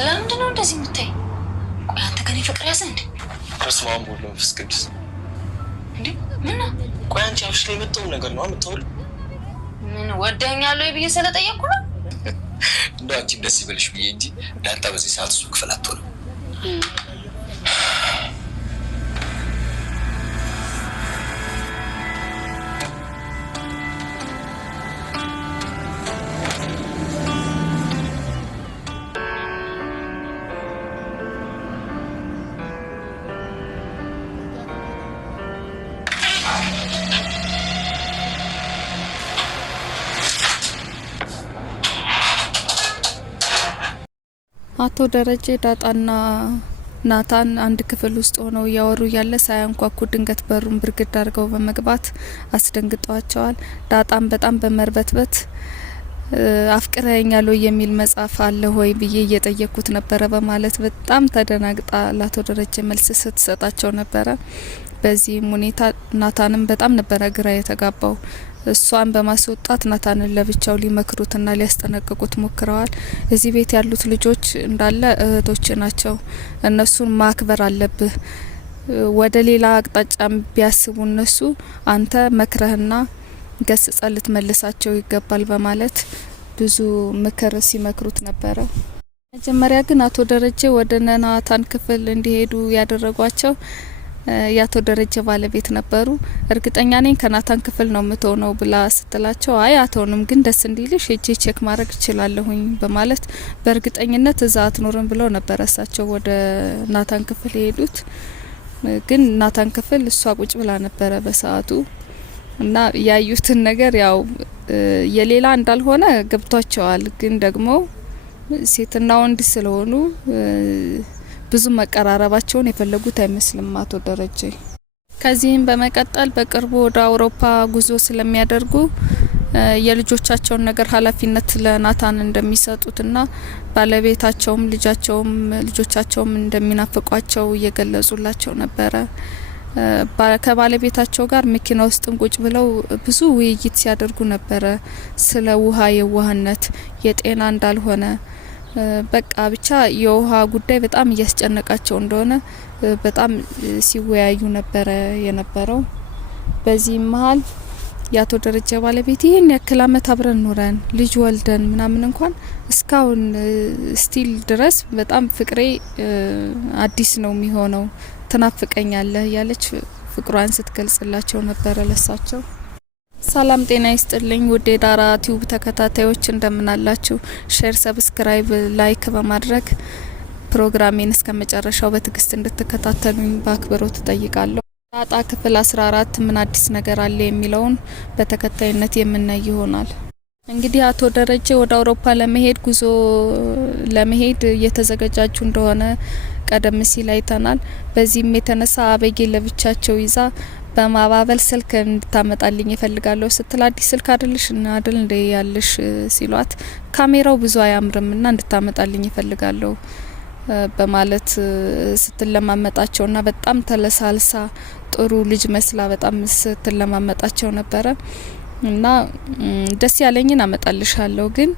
ለምንድን ነው እንደዚህ የምታይ? ቆይ አንተ ከኔ ፍቅር ያዘ እንዴ? ረስማን ቦሎ ፍስቅድስ እንዴ? ምን? ቆይ አንቺ አፍሽ ላይ መጣው ነገር ነው አምጣው። ምን ወደኛለሁ ብዬ ስለጠየቅኩ ነው? እንደው አንቺ ደስ ይበልሽ ብዬ እንጂ ዳንታ በዚህ ሰዓት እሱ ክፍል አትሆንም። አቶ ደረጀ ዳጣና ናታን አንድ ክፍል ውስጥ ሆነው ያወሩ ያለ ሳያንኳኩ ድንገት በሩን ብርግድ አድርገው በመግባት አስደንግጠዋቸዋል። ዳጣን በጣም በመርበትበት አፍቅረኛል የሚል መጽሐፍ አለ ሆይ ብዬ እየጠየቅኩት ነበረ በማለት በጣም ተደናግጣ ለአቶ ደረጀ መልስ ስትሰጣቸው ነበረ። በዚህም ሁኔታ ናታንም በጣም ነበረ ግራ የተጋባው። እሷን በማስወጣት ናታንን ለብቻው ሊመክሩትና ሊያስጠነቅቁት ሞክረዋል። እዚህ ቤት ያሉት ልጆች እንዳለ እህቶች ናቸው፣ እነሱን ማክበር አለብህ። ወደ ሌላ አቅጣጫ ቢያስቡ እነሱ አንተ መክረህና ገስጸ ልትመልሳቸው ይገባል በማለት ብዙ ምክር ሲመክሩት ነበረ። መጀመሪያ ግን አቶ ደረጀ ወደ ናታን ክፍል እንዲሄዱ ያደረጓቸው ያቶ ደረጀ ባለቤት ነበሩ። እርግጠኛ ነኝ ከናታን ክፍል ነው የምትሆነው ብላ ስትላቸው አይ አትሆንም፣ ግን ደስ እንዲልሽ እጄ ቼክ ማድረግ እችላለሁኝ በማለት በእርግጠኝነት እዛ አትኖርም ብለው ነበር እሳቸው ወደ ናታን ክፍል የሄዱት። ግን ናታን ክፍል እሷ ቁጭ ብላ ነበረ በሰዓቱ እና ያዩትን ነገር ያው የሌላ እንዳልሆነ ገብቷቸዋል። ግን ደግሞ ሴትና ወንድ ስለሆኑ ብዙ መቀራረባቸውን የፈለጉት አይመስልም አቶ ደረጀ። ከዚህም በመቀጠል በቅርቡ ወደ አውሮፓ ጉዞ ስለሚያደርጉ የልጆቻቸውን ነገር ኃላፊነት ለናታን እንደሚሰጡትና ባለቤታቸውም ልጆቻቸውም እንደሚናፍቋቸው እየገለጹላቸው ነበረ። ከባለቤታቸው ጋር መኪና ውስጥም ቁጭ ብለው ብዙ ውይይት ሲያደርጉ ነበረ። ስለ ውሃ የዋህነት የጤና እንዳልሆነ በቃ ብቻ የውሃ ጉዳይ በጣም እያስጨነቃቸው እንደሆነ በጣም ሲወያዩ ነበረ የነበረው። በዚህ መሀል የአቶ ደረጀ ባለቤት ይህን ያክል አመት አብረን ኖረን ልጅ ወልደን ምናምን እንኳን እስካሁን ስቲል ድረስ በጣም ፍቅሬ አዲስ ነው የሚሆነው፣ ትናፍቀኛለህ ያለች ፍቅሯን ስትገልጽላቸው ነበረ ለሳቸው። ሰላም ጤና ይስጥልኝ ውድ የዳራ ቲዩብ ተከታታዮች እንደምን አላችሁ? ሼር፣ ሰብስክራይብ፣ ላይክ በማድረግ ፕሮግራሜን እስከ መጨረሻው በትዕግስት እንድትከታተሉኝ በአክብሮት እጠይቃለሁ። ዳጣ ክፍል 14 ምን አዲስ ነገር አለ የሚለውን በተከታይነት የምናይ ይሆናል። እንግዲህ አቶ ደረጀ ወደ አውሮፓ ጉዞ ለመሄድ እየተዘጋጁ እንደሆነ ቀደም ሲል አይተናል። በዚህም የተነሳ አበጌ ለብቻቸው ይዛ በማባበል ስልክ እንድታመጣልኝ ይፈልጋለሁ ስትል አዲስ ስልክ አይደልሽ እና አይደል እንደ ያለሽ ሲሏት ካሜራው ብዙ አያምርምና እንድታመጣልኝ ይፈልጋለሁ በማለት ስትለማመጣቸውና በጣም ተለሳልሳ ጥሩ ልጅ መስላ በጣም ስትለማመጣቸው ነበረ። እና ደስ ያለኝን አመጣልሻለሁ፣ ግን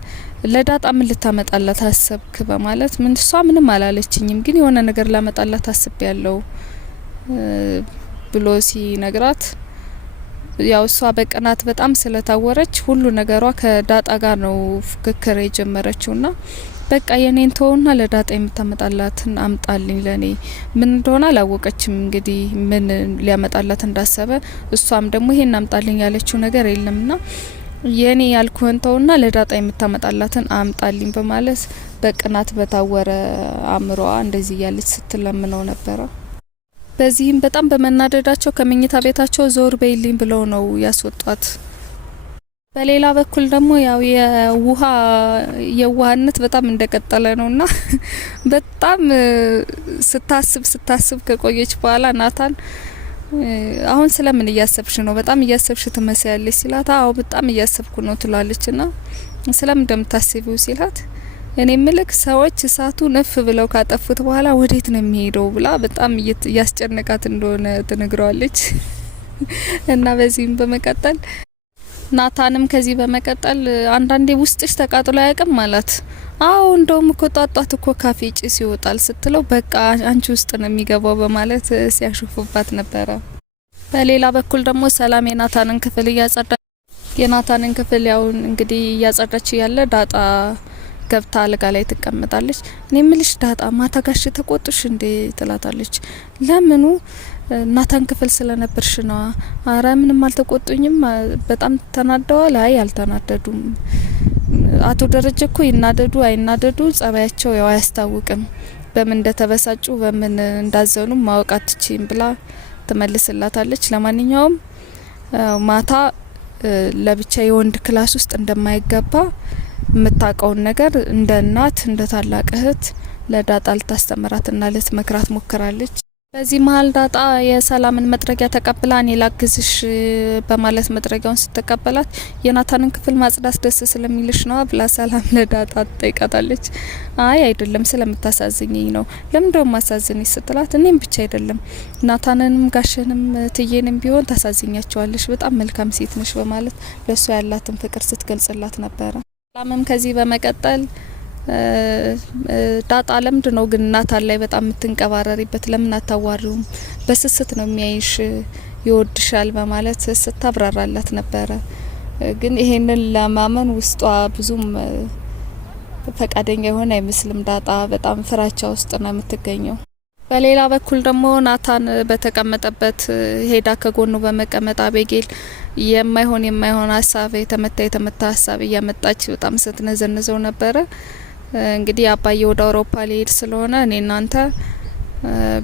ለዳጣ ምን ልታመጣላት አሰብክ በማለት ምን እሷ ምንም አላለችኝም፣ ግን የሆነ ነገር ላመጣላት አስቤያለሁ ብሎ ሲነግራት ያው እሷ በቅናት በጣም ስለታወረች ሁሉ ነገሯ ከዳጣ ጋር ነው ፍክክር የጀመረችውና በቃ የኔን ተውና ለዳጣ የምታመጣላትን አምጣልኝ፣ ለኔ ምን እንደሆነ አላወቀችም። እንግዲህ ምን ሊያመጣላት እንዳሰበ እሷም ደግሞ ይሄን አምጣልኝ ያለችው ነገር የለምና የኔ ያልኩህን ተውና ለዳጣ የምታመጣላትን አምጣልኝ በማለት በቅናት በታወረ አእምሮዋ እንደዚህ ያለች ስትለምነው ነበረ። በዚህም በጣም በመናደዳቸው ከመኝታ ቤታቸው ዞር በይልኝ ብለው ነው ያስወጧት። በሌላ በኩል ደግሞ ያው የዋህነት በጣም እንደቀጠለ ነውና በጣም ስታስብ ከቆየች በኋላ ናታን አሁን ስለምን እያሰብሽ ነው? በጣም እያሰብሽ ትመስያለሽ ሲላት አዎ በጣም እያሰብኩ ነው ትላለችና ስለምን እንደምታስቢው ሲላት እኔ ምልክ ሰዎች እሳቱ ነፍ ብለው ካጠፉት በኋላ ወዴት ነው የሚሄደው ብላ በጣም እያስጨነቃት እንደሆነ ትነግረዋለች። እና በዚህም በመቀጠል ናታንም ከዚህ በመቀጠል አንዳንዴ ውስጥሽ ተቃጥሎ አያውቅም ማለት አዎ እንደውም እኮ ጧጧት እኮ ካፌ ጭስ ይወጣል ስትለው በቃ አንቺ ውስጥ ነው የሚገባው በማለት ሲያሹፉባት ነበረ። በሌላ በኩል ደግሞ ሰላም የናታንን ክፍል ያው እንግዲህ እያጸዳች ያለ ዳጣ ገብታ አልጋ ላይ ትቀመጣለች። እኔ ምልሽ ዳጣ ማታ ጋሽ ተቆጡሽ እንዴ ትላታለች። ለምኑ ናታን ክፍል ስለነበርሽ ነው። አረ ምንም አልተቆጡኝም፣ በጣም ተናደዋል። አይ አልተናደዱም። አቶ ደረጀ እኮ ይናደዱ አይናደዱ ጸባያቸው ያው አያስታውቅም። በምን እንደተበሳጩ በምን እንዳዘኑ ማወቅ አትችይም ብላ ትመልስላታለች። ለማንኛውም ማታ ለብቻ የወንድ ክላስ ውስጥ እንደማይገባ የምታውቀውን ነገር እንደ እናት እንደ ታላቅ እህት ለዳጣ ልታስተምራትና ልትመክራት ሞክራለች። በዚህ መሀል ዳጣ የሰላምን መጥረጊያ ተቀብላ እኔ ላግዝሽ በማለት መጥረጊያውን ስትቀበላት የናታንን ክፍል ማጽዳት ደስ ስለሚልሽ ነው ብላ ሰላም ለዳጣ ትጠይቃታለች። አይ አይደለም ስለምታሳዝኝኝ ነው። ለምንድነው ማሳዝንሽ ስትላት እኔም ብቻ አይደለም ናታንንም ጋሸንም ትዬንም ቢሆን ታሳዝኛቸዋለሽ፣ በጣም መልካም ሴት ነሽ በማለት ለሷ ያላትን ፍቅር ስትገልጽላት ነበረ። ሰላምም ከዚህ በመቀጠል ዳጣ ለምንድን ነው ግን ናታን ላይ በጣም የምትንቀባረሪበት? ለምን አታዋሪውም? በስስት ነው የሚያይሽ፣ ይወድሻል በማለት ስታብራራላት ነበረ። ግን ይሄንን ለማመን ውስጧ ብዙም ፈቃደኛ የሆነ አይመስልም። ዳጣ በጣም ፍራቻ ውስጥ ነው የምትገኘው። በሌላ በኩል ደግሞ ናታን በተቀመጠበት ሄዳ ከጎኑ በመቀመጥ አቤጌል የማይሆን ሀሳብ የተመታ ሀሳብ እያመጣች በጣም ስትነዘንዘው ነበረ። እንግዲህ አባዬ ወደ አውሮፓ ሊሄድ ስለሆነ እኔ እናንተ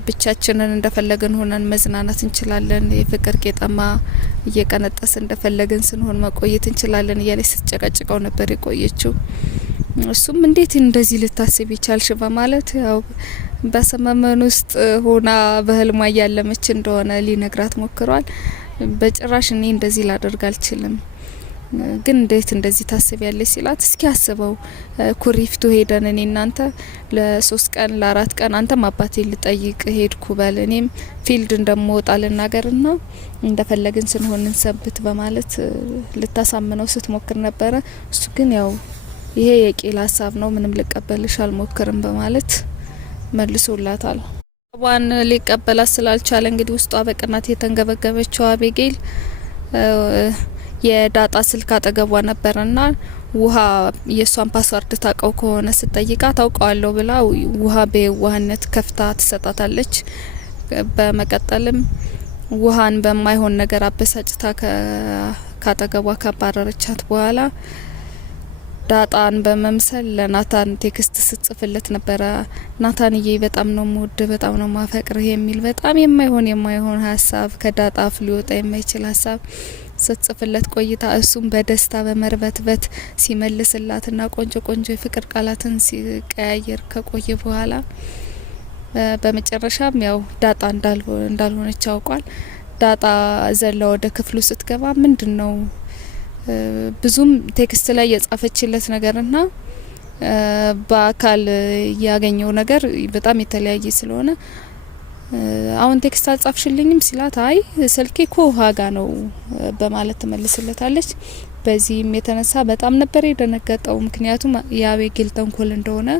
ብቻችንን እንደፈለግን ሆነን መዝናናት እንችላለን፣ የፍቅር ቄጠማ እየቀነጠስ እንደፈለግን ስንሆን መቆየት እንችላለን እያለች ስትጨቀጭቀው ነበር የቆየችው። እሱም እንዴት እንደዚህ ልታስብ ይቻልሽ በማለት ያው በሰመመን ውስጥ ሆና በህልሟ እያለመች እንደሆነ ሊነግራት ሞክሯል። በጭራሽ እኔ እንደዚህ ላደርግ አልችልም፣ ግን እንዴት እንደዚህ ታስቢያለሽ ሲላት እስኪ አስበው ኩሪፍቱ ሄደን እኔ እናንተ ለ3 ቀን ለ4 ቀን አንተም አባቴ ልጠይቅ ሄድኩ በል እኔም ፊልድ እንደምወጣ ልናገርና እንደፈለግን ስንሆን እንሰብት በማለት ልታሳምነው ስትሞክር ነበረ። እሱ ግን ያው ይሄ የቂል ሀሳብ ነው፣ ምንም ልቀበልሽ አልሞክርም በማለት መልሶላታል። ዋን ሊቀበላት ስላልቻለ እንግዲህ ውስጧ በቅናት የተንገበገበችው አቤጌል የዳጣ ስልክ አጠገቧ ነበርና ውሃ የሷን ፓስወርድ ታውቀው ከሆነ ስትጠይቃ ታውቀዋለሁ ብላ ውሃ በዋህነት ከፍታ ትሰጣታለች። በመቀጠልም ውሃን በማይሆን ነገር አበሳጭታ ካጠገቧ ካባረረቻት በኋላ ዳጣን በመምሰል ለናታን ቴክስት ስትጽፍለት ነበረ። ናታንዬ በጣም ነው የምወድ በጣም ነው ማፈቅር የሚል በጣም የማይሆን ሀሳብ ከዳጣ አፍ ሊወጣ የማይችል ሀሳብ ስትጽፍለት ቆይታ እሱም በደስታ በመርበትበት ሲመልስላትና ቆንጆ የፍቅር ቃላትን ሲቀያየር ከቆየ በኋላ በመጨረሻም ያው ዳጣ እንዳልሆነች ያውቋል። ዳጣ ዘላ ወደ ክፍሉ ስትገባ ምንድነው ብዙም ቴክስት ላይ የጻፈችለት ነገርና በአካል ያገኘው ነገር በጣም የተለያየ ስለሆነ አሁን ቴክስት አልጻፍሽልኝም ሲላት አይ ስልኬ ኮ ውሃጋ ነው በማለት ትመልስለታለች። በዚህም የተነሳ በጣም ነበር የደነገጠው፣ ምክንያቱም የአቤጌል ተንኮል እንደሆነ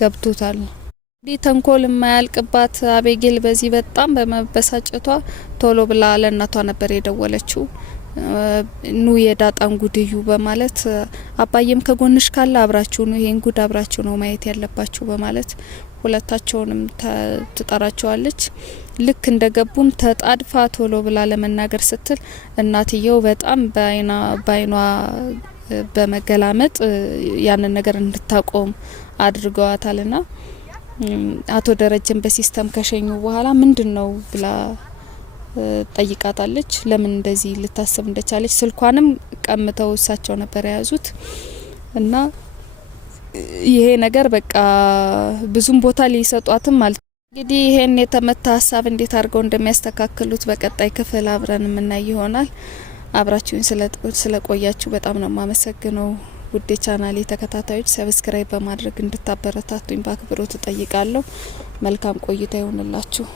ገብቶታል። እንግዲህ ተንኮል የማያልቅባት አቤጌል በዚህ በጣም በመበሳጨቷ ቶሎ ብላ ለእናቷ ነበር የደወለችው። ኑ የዳጣን ጉድዩ በማለት አባዬም ከጎንሽ ካለ አብራችሁ ነው ይሄን ጉድ አብራችሁ ነው ማየት ያለባችሁ በማለት ሁለታቸውንም ትጠራቸዋለች። ልክ እንደገቡም ተጣድፋ ቶሎ ብላ ለመናገር ስትል እናትየው በጣም በአይኗ በመገላመጥ ያንን ነገር እንድታቆም አድርገዋታልና አቶ ደረጀን በሲስተም ከሸኙ በኋላ ምንድነው ብላ ጠይቃታለች። ለምን እንደዚህ ልታስብ እንደቻለች ስልኳንም ቀምተው እሳቸው ነበር የያዙት እና ይሄ ነገር በቃ ብዙም ቦታ ሊሰጧትም አል እንግዲህ ይሄን የተመታ ሀሳብ እንዴት አድርገው እንደሚያስተካክሉት በቀጣይ ክፍል አብረን የምናይ ይሆናል። አብራችሁን ስለቆያችሁ በጣም ነው የማመሰግነው። ውድ ቻናሌ ተከታታዮች ሰብስክራይብ በማድረግ እንድታበረታቱኝ በአክብሮት እጠይቃለሁ። መልካም ቆይታ ይሆንላችሁ።